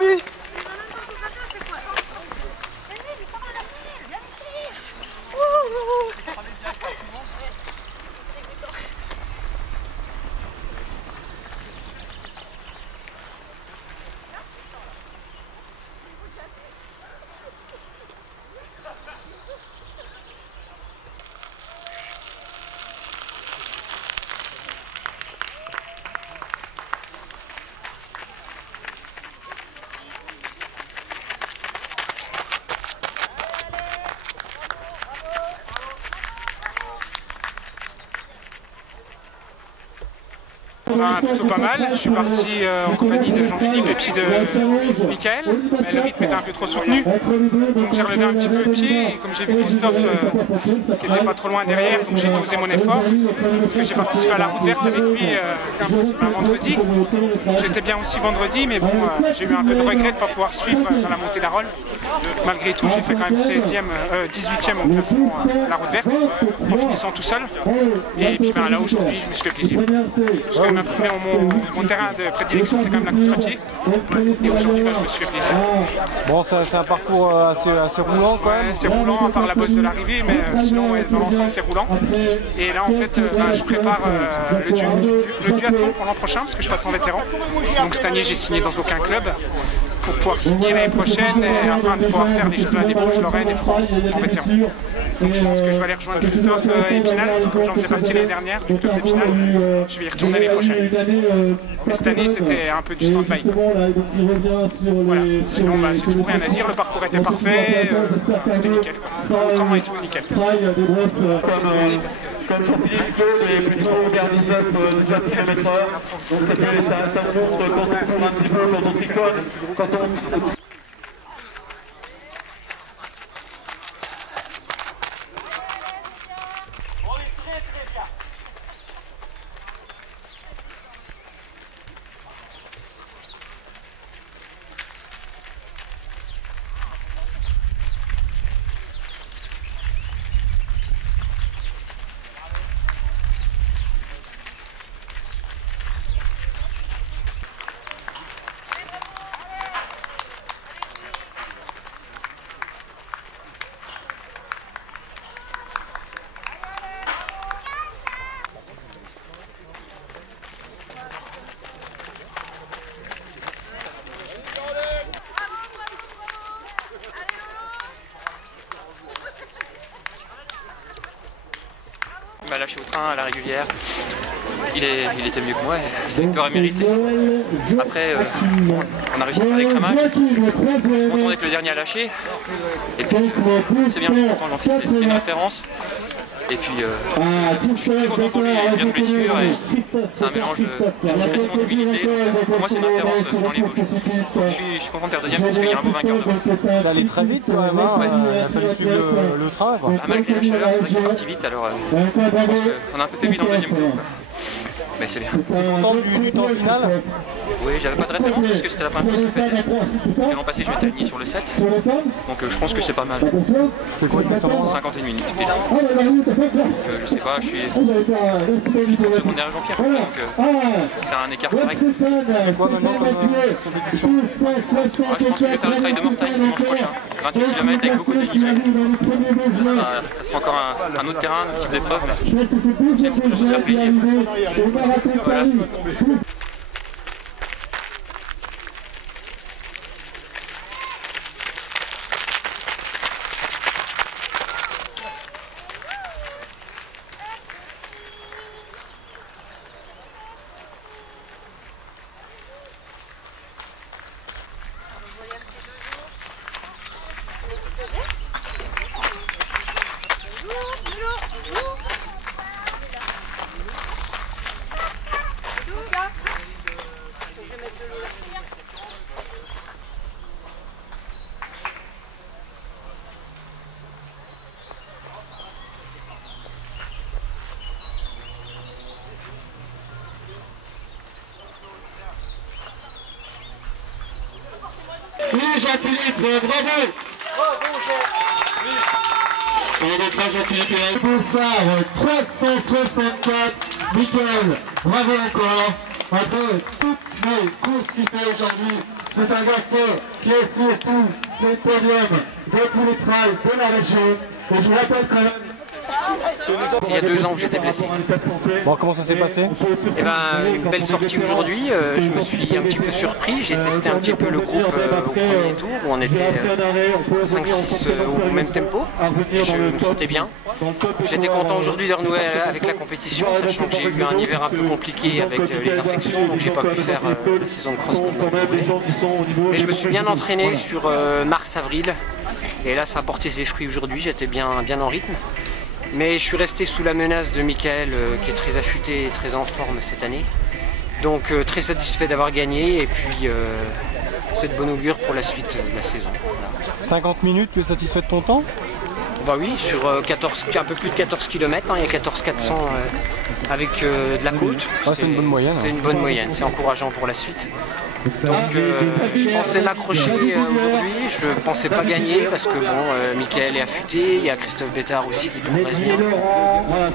Gabi. Plutôt pas mal. Je suis parti en compagnie de Jean-Philippe et puis de Michael, mais le rythme était un peu trop soutenu, donc j'ai relevé un petit peu le pied et comme j'ai vu Christophe qui était pas trop loin derrière, donc j'ai dosé mon effort parce que j'ai participé à la route verte avec lui un vendredi. J'étais bien aussi vendredi, mais bon, j'ai eu un peu de regret de ne pas pouvoir suivre dans la montée d'Arol. Malgré tout, j'ai fait quand même 18e au classement à la route verte en finissant tout seul. Et puis ben, là aujourd'hui, je me suis fait plaisir. Parce que mon terrain de prédilection, c'est quand même la course à pied. Et aujourd'hui, ben, je me suis fait plaisir. Bon, c'est un parcours assez roulant quand même. Ouais, c'est roulant à part la bosse de l'arrivée, mais sinon, ouais, dans l'ensemble, c'est roulant. Et là, en fait, ben, je prépare le duathlon pour l'an prochain, parce que je passe en vétéran. Donc cette année, j'ai signé dans aucun club pour pouvoir signer l'année prochaine et afin de pouvoir faire les championnats des Vosges, Lorraine et France en vétéran. Donc je pense que je vais aller rejoindre Christophe Épinal, comme j'en faisais partie l'année dernière du club d'Épinal. Je vais y retourner l'année prochaine. Mais cette année c'était un peu du stand-by. Voilà. Sinon bah, c'est tout, rien à dire, le parcours était parfait, c'était nickel. Le temps et tout nickel. Comme Jean-Philippe, il est plutôt vers 19 km/h. Donc ça montre quand on court un petit peu, quand on tricote, quand on... m'a lâché au train à la régulière. Il était mieux que moi, sa victoire est méritée. Après, on a réussi à faire l'écrémage. Je suis content que le dernier a lâché. Et puis, c'est bien, je suis content, Jean-Philippe, c'est une référence. Et puis, je suis très content pour lui, il vient de blessure et c'est un mélange de discrétion, d'humilité. Pour moi, c'est une référence dans les Vosges. Donc, je suis content de faire deuxième parce qu'il y a un beau vainqueur devant. Ça allait très vite quand même, hein. Ouais. Il a fallu suivre le train. Quoi. Bah, malgré la chaleur, c'est vrai qu'il est parti vite, alors je pense qu'on a un peu faibli dans le deuxième tour. Quoi. Mais c'est bien. Tu es content du temps final? Oui, j'avais pas de référence parce que c'était la première fois que je le faisais. Parce que l'an passé, je m'étais aligné sur le 7. Donc je pense que c'est pas mal. C'est quoi exactement? 51 minutes déjà. Donc je sais pas, je suis 30 secondes derrière Jean-Pierre. Donc c'est un écart correct. C'est quoi maintenant comme compétition? Je pense que je vais faire le trail de Mortagne dimanche prochain. 28 km avec beaucoup de dénivelé. Ça sera encore un autre terrain, un type d'épreuve, mais c'est toujours se faire plaisir. Voilà. Oui, Jean-Philippe, bravo! On est très Jean-Philippe et Boussard, 364, Michael, bravo encore. Après toutes les courses qu'il fait aujourd'hui, C'est un garçon qui est surtout le podium de tous les trails de la région. Et je vous rappelle quand même. Il y a 2 ans que j'étais blessé. Bon, comment ça s'est passé? Eh ben, une belle sortie aujourd'hui. Je me suis un petit peu surpris. J'ai testé un petit peu le groupe au premier tour où on était 5-6 au même tempo. Et je me sentais bien. J'étais content aujourd'hui de renouer avec la compétition, sachant que j'ai eu un hiver un peu compliqué avec les infections, donc j'ai pas pu faire la saison de cross comme je voulais. Mais je me suis bien entraîné sur mars-avril. Et là, ça a porté ses fruits aujourd'hui. J'étais bien en rythme. Mais je suis resté sous la menace de Michael qui est très affûté et très en forme cette année. Donc très satisfait d'avoir gagné et puis c'est de bon augure pour la suite de la saison. Voilà. 50 minutes, tu es satisfait de ton temps? Bah oui, sur un peu plus de 14 km, hein, il y a 14 400 avec de la côte. Ah, c'est une bonne moyenne. C'est une bonne moyenne, c'est encourageant pour la suite. Donc je pensais m'accrocher aujourd'hui, je ne pensais pas gagner parce que bon, Michael est affûté, il y a Christophe Bétard aussi qui progresse bien.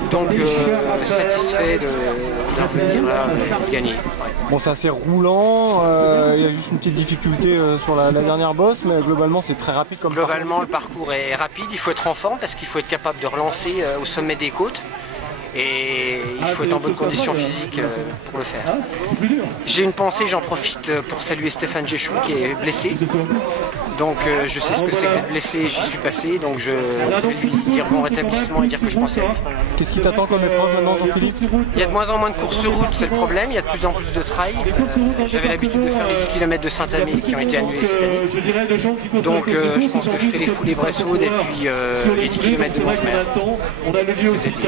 Donc satisfait de revenir là et de gagner. Bon, c'est assez roulant, il y a juste une petite difficulté sur la dernière bosse, mais globalement c'est très rapide comme parcours. Globalement le parcours est rapide, il faut être en forme parce qu'il faut être capable de relancer au sommet des côtes. Et il faut être en bonne condition physique pour le faire. J'ai une pensée, j'en profite pour saluer Stéphane Géchou qui est blessé. Donc je sais ce que c'est que d'être blessé, j'y suis passé, donc je vais lui dire bon rétablissement et dire que je pensais à lui. Qu'est-ce qui t'attend comme épreuve maintenant, Jean-Philippe? Il y a de moins en moins de courses sur route, c'est le problème, il y a de plus en plus de trails. J'avais l'habitude de faire les 10 km de Saint-Amé qui ont été annulés cette année. Donc je pense que je ferai les foulées Bressaudes et puis les 10 km de Mangemer cet été.